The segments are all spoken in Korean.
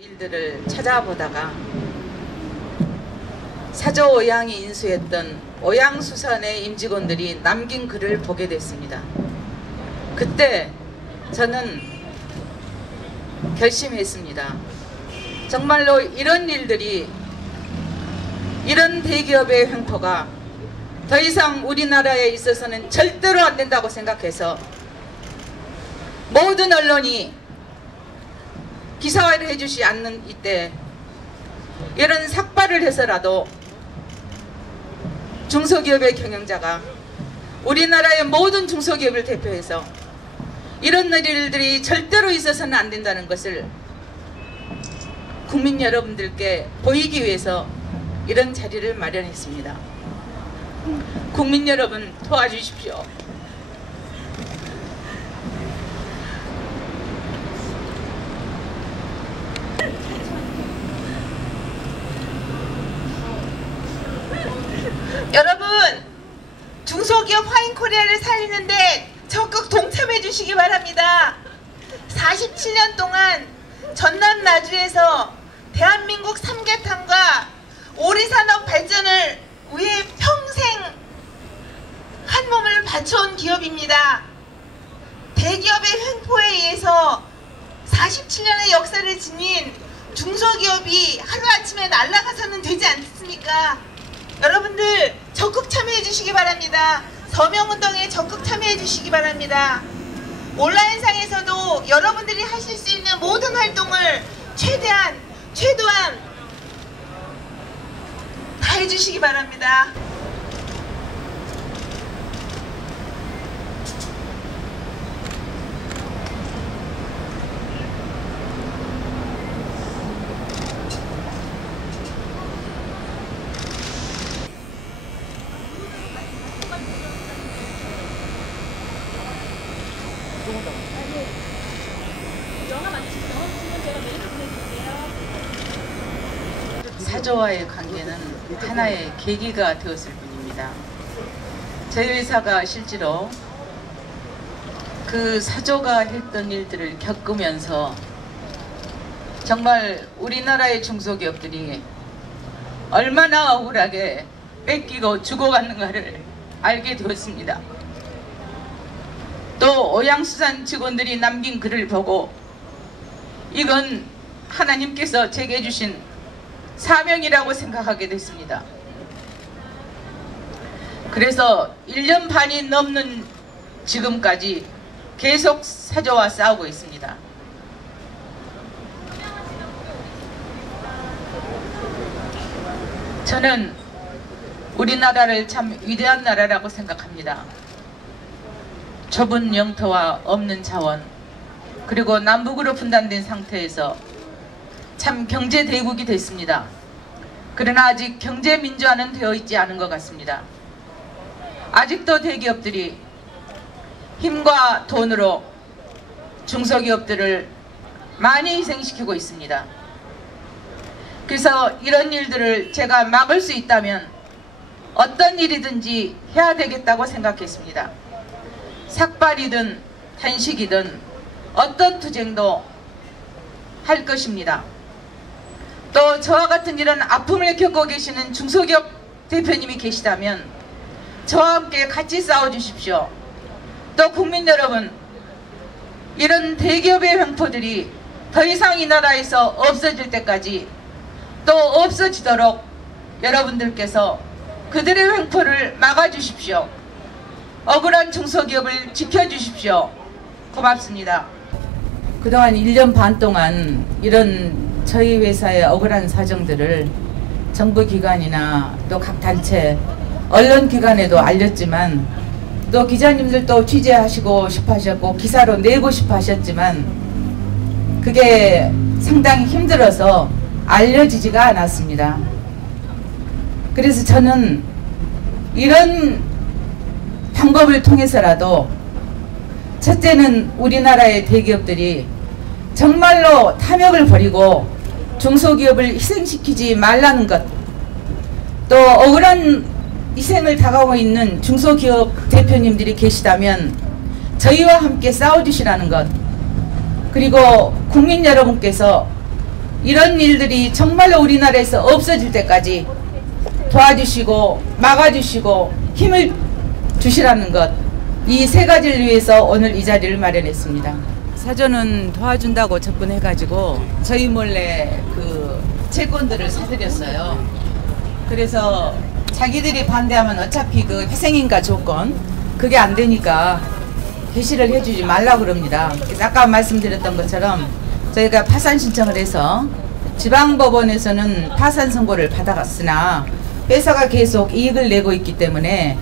일들을 찾아보다가 사조 오양이 인수했던 오양수산의 임직원들이 남긴 글을 보게 됐습니다. 그때 저는 결심했습니다. 정말로 이런 일들이, 이런 대기업의 횡포가 더 이상 우리나라에 있어서는 절대로 안 된다고 생각해서 모든 언론이 기사화를 해주지 않는 이때 이런 삭발을 해서라도 중소기업의 경영자가 우리나라의 모든 중소기업을 대표해서 이런 일들이 절대로 있어서는 안 된다는 것을 국민 여러분들께 보이기 위해서 이런 자리를 마련했습니다. 국민 여러분 도와주십시오. 여러분, 중소기업 화인코리아를 살리는데 적극 동참해 주시기 바랍니다. 47년 동안 전남 나주에서 대한민국 삼계탕과 오리산업 발전을 위해 평생 한 몸을 바쳐온 기업입니다. 대기업의 횡포에 의해서 47년의 역사를 지닌 중소기업이 하루아침에 날아가서는 되지 않습니까? 여러분들 적극 참여해 주시기 바랍니다. 서명운동에 적극 참여해 주시기 바랍니다. 온라인상에서도 여러분들이 하실 수 있는 모든 활동을 최대한 다 해주시기 바랍니다. 사조와의 관계는 하나의 계기가 되었을 뿐입니다. 저희 회사가 실제로 그 사조가 했던 일들을 겪으면서 정말 우리나라의 중소기업들이 얼마나 억울하게 뺏기고 죽어갔는가를 알게 되었습니다. 또 오양수산 직원들이 남긴 글을 보고 이건 하나님께서 제게 주신 사명이라고 생각하게 됐습니다. 그래서 1년 반이 넘는 지금까지 계속 사조와 싸우고 있습니다. 저는 우리나라를 참 위대한 나라라고 생각합니다. 좁은 영토와 없는 자원, 그리고 남북으로 분단된 상태에서 참 경제 대국이 됐습니다. 그러나 아직 경제 민주화는 되어 있지 않은 것 같습니다. 아직도 대기업들이 힘과 돈으로 중소기업들을 많이 희생시키고 있습니다. 그래서 이런 일들을 제가 막을 수 있다면 어떤 일이든지 해야 되겠다고 생각했습니다. 삭발이든 단식이든 어떤 투쟁도 할 것입니다. 또 저와 같은 이런 아픔을 겪고 계시는 중소기업 대표님이 계시다면 저와 함께 같이 싸워주십시오. 또 국민 여러분, 이런 대기업의 횡포들이 더 이상 이 나라에서 없어질 때까지 또 없어지도록 여러분들께서 그들의 횡포를 막아주십시오. 억울한 중소기업을 지켜주십시오. 고맙습니다. 그동안 1년 반 동안 이런 저희 회사의 억울한 사정들을 정부기관이나 또 각 단체, 언론기관에도 알렸지만 또 기자님들도 취재하시고 싶어 하셨고 기사로 내고 싶어 하셨지만 그게 상당히 힘들어서 알려지지가 않았습니다. 그래서 저는 이런 방법을 통해서라도 첫째는 우리나라의 대기업들이 정말로 탐욕을 버리고 중소기업을 희생시키지 말라는 것, 또 억울한 희생을 당하고 있는 중소기업 대표님들이 계시다면 저희와 함께 싸워주시라는 것, 그리고 국민 여러분께서 이런 일들이 정말로 우리나라에서 없어질 때까지 도와주시고 막아주시고 힘을 주시라는 것, 이 세 가지를 위해서 오늘 이 자리를 마련했습니다. 사전은 도와준다고 접근해가지고 저희 몰래 그 채권들을 사드렸어요. 그래서 자기들이 반대하면 어차피 그 회생인가 조건 그게 안 되니까 개시를 해주지 말라고 그럽니다. 그래서 아까 말씀드렸던 것처럼 저희가 파산 신청을 해서 지방법원에서는 파산 선고를 받아갔으나 회사가 계속 이익을 내고 있기 때문에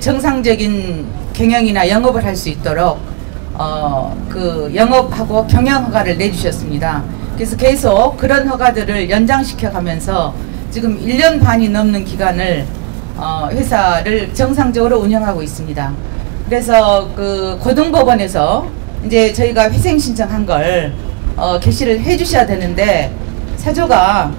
정상적인 경영이나 영업을 할 수 있도록 그 영업하고 경영 허가를 내주셨습니다. 그래서 계속 그런 허가들을 연장시켜 가면서 지금 1년 반이 넘는 기간을 회사를 정상적으로 운영하고 있습니다. 그래서 그 고등법원에서 이제 저희가 회생 신청한 걸 개시를 해 주셔야 되는데 사조가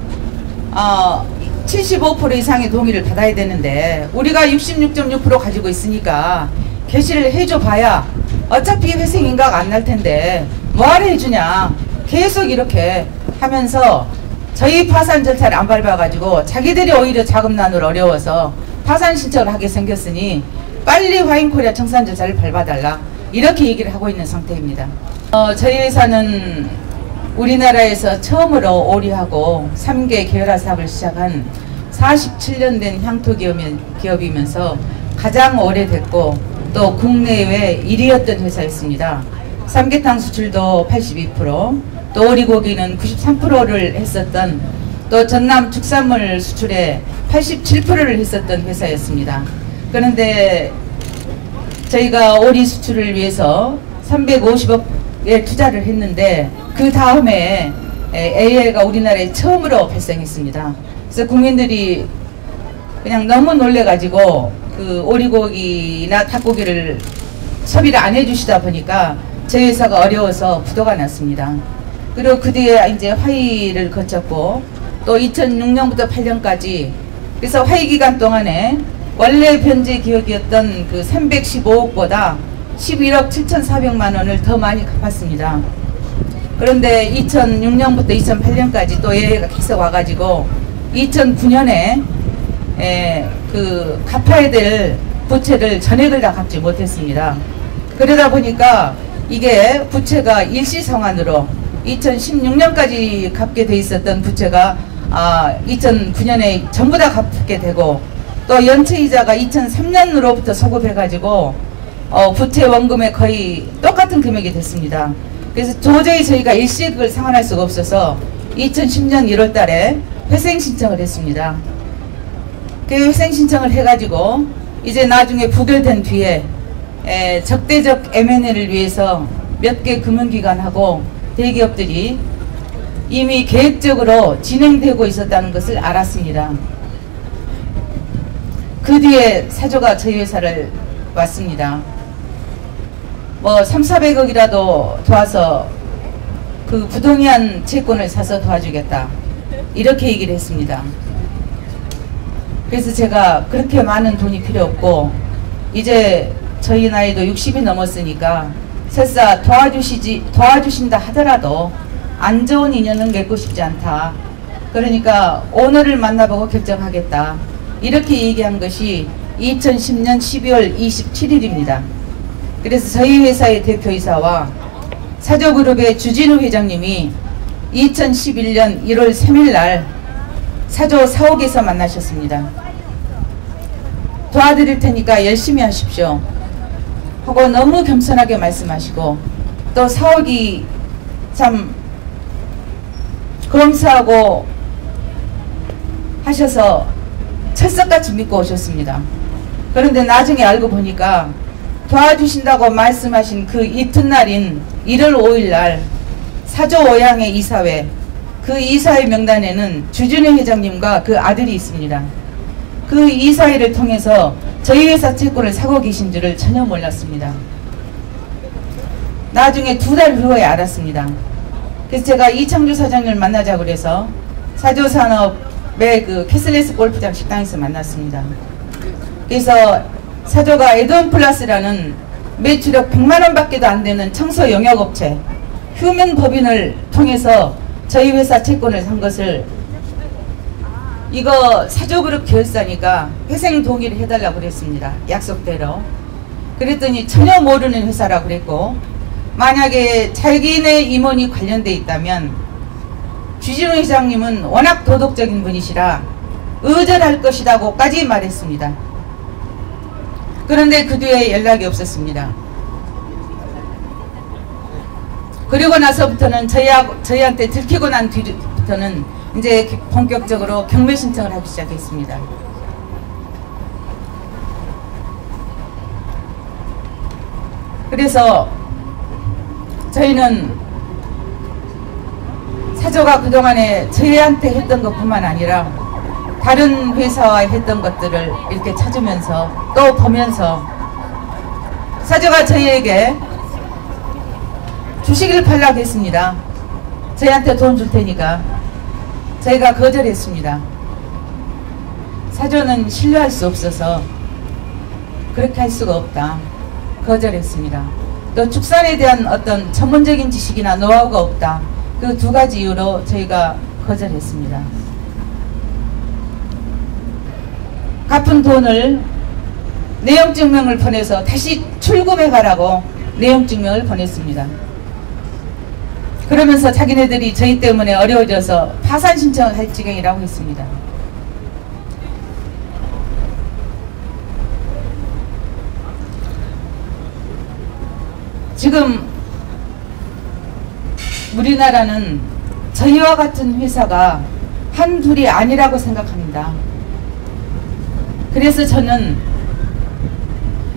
75% 이상의 동의를 받아야 되는데 우리가 66.6% 가지고 있으니까 개시를 해줘 봐야 어차피 회생인가가 안 날 텐데 뭐하러 해주냐 계속 이렇게 하면서 저희 파산 절차를 안 밟아가지고 자기들이 오히려 자금난으로 어려워서 파산 신청을 하게 생겼으니 빨리 화인코리아 청산 절차를 밟아달라 이렇게 얘기를 하고 있는 상태입니다. 저희 회사는 우리나라에서 처음으로 오리하고 3개 계열화 사업을 시작한 47년 된 향토 기업이면서 가장 오래됐고 또 국내외 1위였던 회사였습니다. 삼계탕 수출도 82%, 또 오리고기는 93%를 했었던, 또 전남 축산물 수출에 87%를 했었던 회사였습니다. 그런데 저희가 오리 수출을 위해서 350억의 투자를 했는데 그 다음에 AI가 우리나라에 처음으로 발생했습니다. 그래서 국민들이 그냥 너무 놀래가지고 그 오리고기나 닭고기를 소비를 안 해주시다 보니까 저희 회사가 어려워서 부도가 났습니다. 그리고 그 뒤에 이제 화의를 거쳤고 또 2006년부터 8년까지 그래서 화의 기간 동안에 원래 변제 기억이었던 그 315억보다 11억 7,400만 원을 더 많이 갚았습니다. 그런데 2006년부터 2008년까지 또 예외가 계속 와가지고 2009년에 그 갚아야 될 부채를 전액을 다 갚지 못했습니다. 그러다 보니까 이게 부채가 일시성환으로 2016년까지 갚게 돼 있었던 부채가 2009년에 전부 다 갚게 되고 또 연체이자가 2003년으로부터 소급해가지고 부채 원금에 거의 똑같은 금액이 됐습니다. 그래서 도저히 저희가 일시에 그걸 상환할 수가 없어서 2010년 1월 달에 회생 신청을 했습니다. 그 회생 신청을 해가지고 이제 나중에 부결된 뒤에 적대적 M&A를 위해서 몇 개 금융기관하고 대기업들이 이미 계획적으로 진행되고 있었다는 것을 알았습니다. 그 뒤에 사조가 저희 회사를 왔습니다. 뭐 3,400억이라도 도와서 그 부동산 채권을 사서 도와주겠다 이렇게 얘기를 했습니다. 그래서 제가 그렇게 많은 돈이 필요 없고 이제 저희 나이도 60이 넘었으니까 설사 도와주신다 하더라도 안 좋은 인연은 맺고 싶지 않다. 그러니까 오너를 만나보고 결정하겠다. 이렇게 얘기한 것이 2010년 12월 27일입니다. 그래서 저희 회사의 대표이사와 사조그룹의 주진우 회장님이 2011년 1월 3일 날 사조 사옥에서 만나셨습니다. 도와드릴 테니까 열심히 하십시오 하고 너무 겸손하게 말씀하시고 또 사옥이 참 검사하고 하셔서 철석같이 믿고 오셨습니다. 그런데 나중에 알고 보니까 도와주신다고 말씀하신 그 이튿날인 1월 5일 날 사조 오양의 이사회, 그 이사회 명단에는 주준희 회장님과 그 아들이 있습니다. 그 이사회를 통해서 저희 회사 채권을 사고 계신 줄을 전혀 몰랐습니다. 나중에 2달 후에 알았습니다. 그래서 제가 이창주 사장님을 만나자고 그래서 사조산업의 그 캐슬레스 골프장 식당에서 만났습니다. 그래서 사조가 에드원 플러스라는 매출액 100만원 밖에도 안 되는 청소 영역업체 휴면 법인을 통해서 저희 회사 채권을 산 것을 이거 사조그룹 계열사니까 회생 동의를 해달라고 그랬습니다. 약속대로. 그랬더니 전혀 모르는 회사라고 그랬고, 만약에 자기네 임원이 관련돼 있다면 주진우 회장님은 워낙 도덕적인 분이시라 의절할 것이라고까지 말했습니다. 그런데 그 뒤에 연락이 없었습니다. 그리고 나서부터는 저희한테 들키고 난 뒤부터는 이제 본격적으로 경매 신청을 하기 시작했습니다. 그래서 저희는 사조가 그동안에 저희한테 했던 것뿐만 아니라 다른 회사와 했던 것들을 이렇게 찾으면서 또 보면서 사조가 저희에게 주식을 팔라고 했습니다. 저희한테 돈 줄 테니까. 저희가 거절했습니다. 사조는 신뢰할 수 없어서 그렇게 할 수가 없다. 거절했습니다. 또 축산에 대한 어떤 전문적인 지식이나 노하우가 없다. 그 두 가지 이유로 저희가 거절했습니다. 갚은 돈을 내용증명을 보내서 다시 출금해 가라고 내용증명을 보냈습니다. 그러면서 자기네들이 저희 때문에 어려워져서 파산 신청을 할 지경이라고 했습니다. 지금 우리나라는 저희와 같은 회사가 한둘이 아니라고 생각합니다. 그래서 저는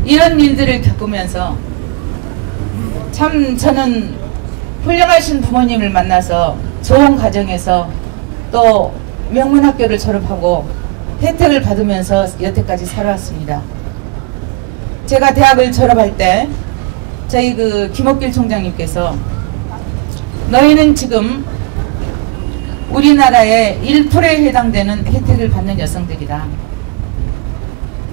이런 일들을 겪으면서 참 저는 훌륭하신 부모님을 만나서 좋은 가정에서 또 명문학교를 졸업하고 혜택을 받으면서 여태까지 살아왔습니다. 제가 대학을 졸업할 때 저희 김옥길 총장님께서 너희는 지금 우리나라의 1%에 해당되는 혜택을 받는 여성들이다.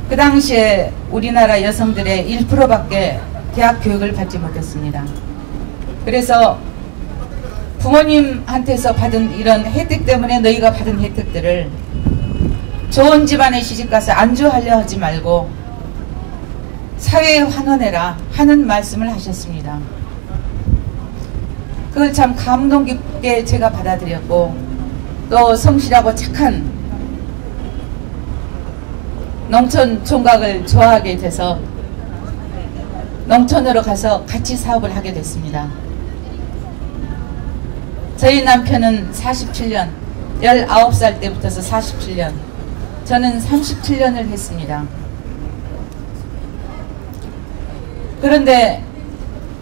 그 당시에 우리나라 여성들의 1%밖에 대학 교육을 받지 못했습니다. 그래서 부모님한테서 받은 이런 혜택 때문에 너희가 받은 혜택들을 좋은 집안에 시집가서 안주하려 하지 말고 사회에 환원해라 하는 말씀을 하셨습니다. 그걸 참 감동 깊게 제가 받아들였고, 또 성실하고 착한 농촌 총각을 좋아하게 돼서 농촌으로 가서 같이 사업을 하게 됐습니다. 저희 남편은 47년, 19살 때부터서 47년, 저는 37년을 했습니다. 그런데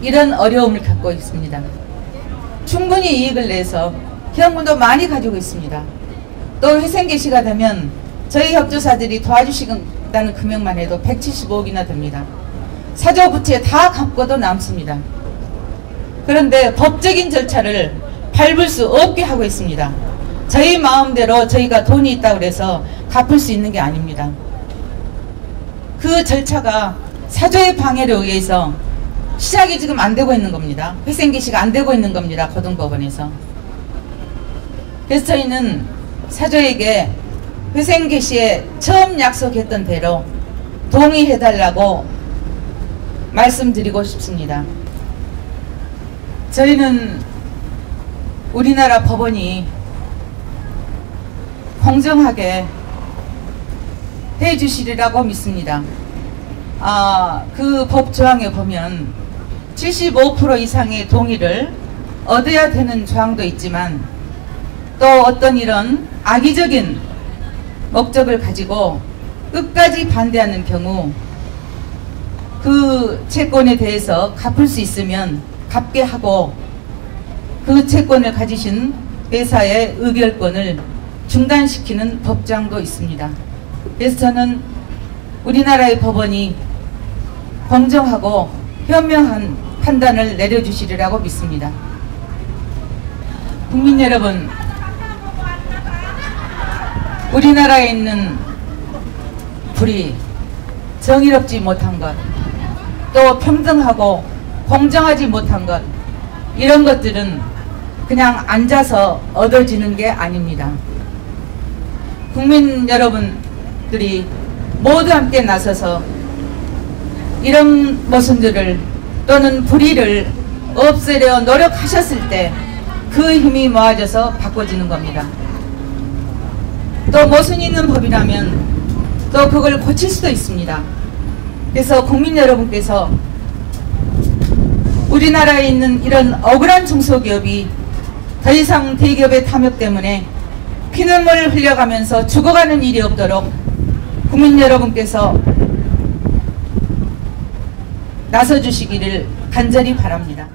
이런 어려움을 갖고 있습니다. 충분히 이익을 내서 현금도 많이 가지고 있습니다. 또 회생 개시가 되면 저희 협조사들이 도와주시다는 금액만 해도 175억이나 됩니다. 사조 부채 다 갚고도 남습니다. 그런데 법적인 절차를 밟을 수 없게 하고 있습니다. 저희 마음대로 저희가 돈이 있다고 해서 갚을 수 있는 게 아닙니다. 그 절차가 사조의 방해를 의해서 시작이 지금 안 되고 있는 겁니다. 회생 개시가 안 되고 있는 겁니다. 고등법원에서. 그래서 저희는 사조에게 회생 개시에 처음 약속했던 대로 동의해달라고 말씀드리고 싶습니다. 저희는 우리나라 법원이 공정하게 해주시리라고 믿습니다. 그 법 조항에 보면 75% 이상의 동의를 얻어야 되는 조항도 있지만, 또 어떤 이런 악의적인 목적을 가지고 끝까지 반대하는 경우 그 채권에 대해서 갚을 수 있으면 갚게 하고 그 채권을 가지신 회사의 의결권을 중단시키는 법조항도 있습니다. 그래서 저는 우리나라의 법원이 공정하고 현명한 판단을 내려주시리라고 믿습니다. 국민 여러분, 우리나라에 있는 불의, 정의롭지 못한 것, 또 평등하고 공정하지 못한 것, 이런 것들은 그냥 앉아서 얻어지는 게 아닙니다. 국민 여러분들이 모두 함께 나서서 이런 모순들을 또는 불의를 없애려 노력하셨을 때 그 힘이 모아져서 바꿔지는 겁니다. 또 모순이 있는 법이라면 또 그걸 고칠 수도 있습니다. 그래서 국민 여러분께서 우리나라에 있는 이런 억울한 중소기업이 더 이상 대기업의 탐욕 때문에 피눈물을 흘려가면서 죽어가는 일이 없도록 국민 여러분께서 나서주시기를 간절히 바랍니다.